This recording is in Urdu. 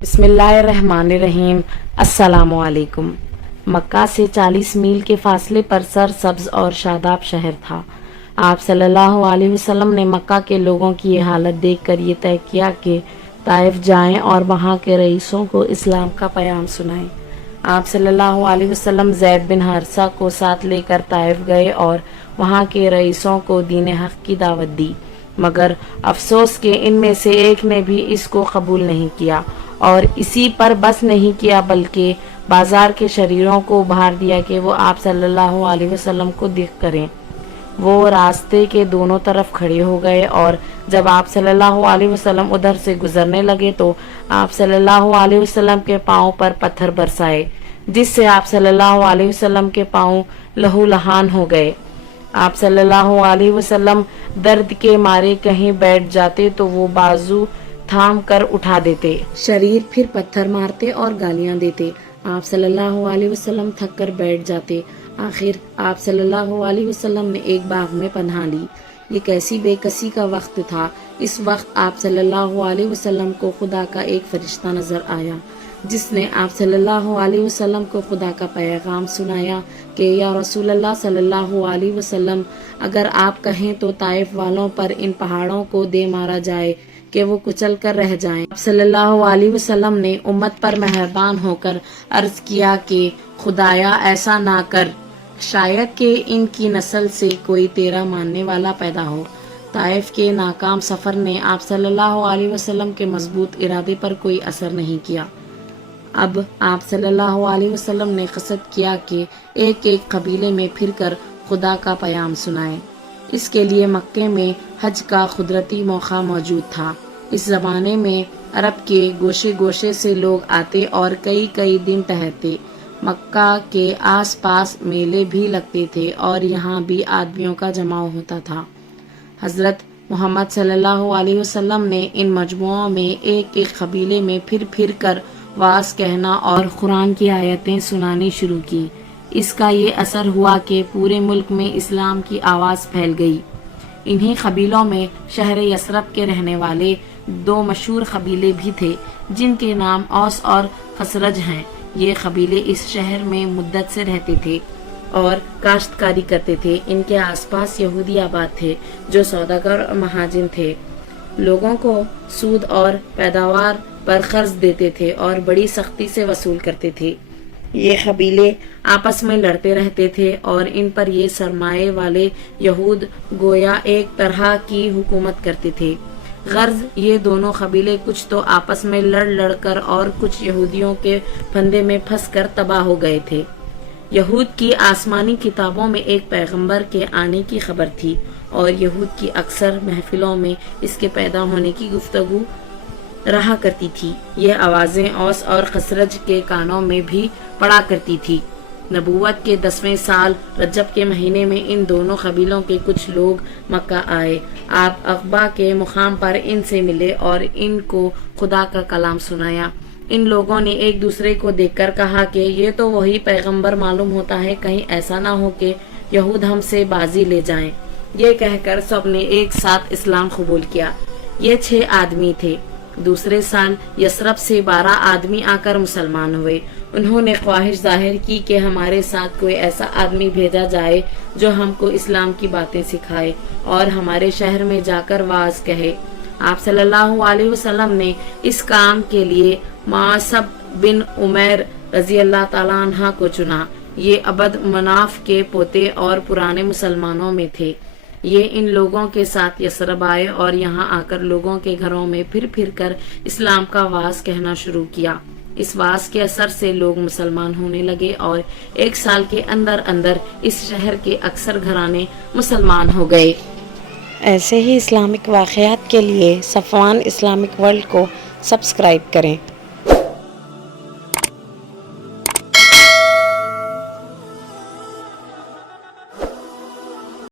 بسم اللہ الرحمن الرحیم۔ السلام علیکم۔ مکہ سے 40 میل کے فاصلے پر سرسبز اور شاداب شہر تھا۔ آپ صلی اللہ علیہ وسلم نے مکہ کے لوگوں کی یہ حالت دیکھ کر یہ طے کیا کہ طائف جائیں اور وہاں کے رئیسوں کو اسلام کا پیام سنائیں۔ آپ صلی اللہ علیہ وسلم زید بن حارثہ کو ساتھ لے کر طائف گئے اور وہاں کے رئیسوں کو دین حق کی دعوت دی، مگر افسوس کہ ان میں سے ایک نے بھی اس کو قبول نہیں کیا، اور اسی پر بس نہیں کیا بلکہ بازار کے شریروں کو ابھار دیا کہ وہ آپ صلی اللہ علیہ وسلم کو دیکھ کریں۔ وہ راستے کے دونوں طرف کھڑے ہو گئے، اور جب آپ صلی اللہ علیہ وسلم ادھر سے گزرنے لگے تو آپ صلی اللہ علیہ وسلم کے پاؤں پر پتھر برسائے، جس سے آپ صلی اللہ علیہ وسلم کے پاؤں لہو لہان ہو گئے۔ آپ صلی اللہ علیہ وسلم درد کے مارے کہیں بیٹھ جاتے تو وہ بازو تھام کر اٹھا دیتے، شریر پھر پتھر مارتے اور گالیاں دیتے۔ آپ صلی اللہ علیہ وسلم تھک کر بیٹھ جاتے۔ آخر آپ صلی اللہ علیہ وسلم نے ایک باغ میں پناہ لی۔ یہ کیسی بے کسی کا وقت تھا۔ اس وقت آپ صلی اللہ علیہ وسلم کو خدا کا ایک فرشتہ نظر آیا، جس نے آپ صلی اللہ علیہ وسلم کو خدا کا پیغام سنایا کہ یا رسول اللہ صلی اللہ علیہ وسلم، اگر آپ کہیں تو طائف والوں پر ان پہاڑوں کو دے مارا جائے کہ وہ کچل کر رہ جائیں۔ آپ صلی اللہ علیہ وسلم نے امت پر مہربان ہو کر عرض کیا کہ خدایا ایسا نہ کر، شاید کہ ان کی نسل سے کوئی تیرا ماننے والا پیدا ہو۔ طائف کے ناکام سفر نے آپ صلی اللہ علیہ وسلم کے مضبوط ارادے پر کوئی اثر نہیں کیا۔ اب آپ صلی اللہ علیہ وسلم نے قصد کیا کہ ایک ایک قبیلے میں پھر کر خدا کا پیام سنائے۔ اس کے لیے مکے میں حج کا قدرتی موقع موجود تھا۔ اس زمانے میں عرب کے گوشے گوشے سے لوگ آتے اور کئی دن ٹھہرتے۔ مکہ کے آس پاس میلے بھی لگتے تھے اور یہاں بھی آدمیوں کا جماؤ ہوتا تھا۔ حضرت محمد صلی اللہ علیہ وسلم نے ان مجموعوں میں ایک ایک قبیلے میں پھر کر وعظ کہنا اور قرآن کی آیتیں سنانی شروع کی۔ اس کا یہ اثر ہوا کہ پورے ملک میں اسلام کی آواز پھیل گئی۔ انہی قبیلوں میں شہر یثرب کے رہنے والے دو مشہور قبیلے بھی تھے، جن کے نام اوس اور خزرج ہیں۔ یہ قبیلے اس شہر میں مدت سے رہتے تھے اور کاشتکاری کرتے تھے۔ ان کے آس پاس یہودی آباد تھے جو سوداگر اور مہاجن تھے، لوگوں کو سود اور پیداوار پر قرض دیتے تھے اور بڑی سختی سے وصول کرتے تھے۔ یہ قبیلے آپس میں لڑتے رہتے تھے اور ان پر یہ سرمایے والے یہود گویا ایک طرح کی حکومت کرتے تھے۔ غرض یہ دونوں قبیلے کچھ تو آپس میں لڑ کر اور کچھ یہودیوں کے پھندے میں پھنس کر تباہ ہو گئے تھے۔ یہود کی آسمانی کتابوں میں ایک پیغمبر کے آنے کی خبر تھی اور یہود کی اکثر محفلوں میں اس کے پیدا ہونے کی گفتگو رہا کرتی تھی۔ یہ آوازیں اوس اور خزرج کے کانوں میں بھی پڑا کرتی تھی۔ نبوت کے 10ویں سال رجب کے مہینے میں ان دونوں قبیلوں کے کچھ لوگ مکہ آئے۔ آپ عقبہ کے مقام پر ان سے ملے اور ان کو خدا کا کلام سنایا۔ ان لوگوں نے ایک دوسرے کو دیکھ کر کہا کہ یہ تو وہی پیغمبر معلوم ہوتا ہے، کہیں ایسا نہ ہو کہ یہود ہم سے بازی لے جائیں۔ یہ کہہ کر سب نے ایک ساتھ اسلام قبول کیا۔ یہ 6 آدمی تھے۔ دوسرے سال یثرب سے 12 آدمی آ کر مسلمان ہوئے۔ انہوں نے خواہش ظاہر کی کہ ہمارے ساتھ کوئی ایسا آدمی بھیجا جائے جو ہم کو اسلام کی باتیں سکھائے اور ہمارے شہر میں جا کر وعظ کہے۔ آپ صلی اللہ علیہ وسلم نے اس کام کے لیے معصب بن عمیر رضی اللہ تعالیٰ عنہ کو چنا۔ یہ عبد مناف کے پوتے اور پرانے مسلمانوں میں تھے۔ یہ ان لوگوں کے ساتھ یثرب آئے اور یہاں آ کر لوگوں کے گھروں میں پھر کر اسلام کا وعظ کہنا شروع کیا۔ اس وعظ کے اثر سے لوگ مسلمان ہونے لگے اور 1 سال کے اندر اس شہر کے اکثر گھرانے مسلمان ہو گئے۔ ایسے ہی اسلامک واقعات کے لیے صفوان اسلامک ورلڈ کو سبسکرائب کریں۔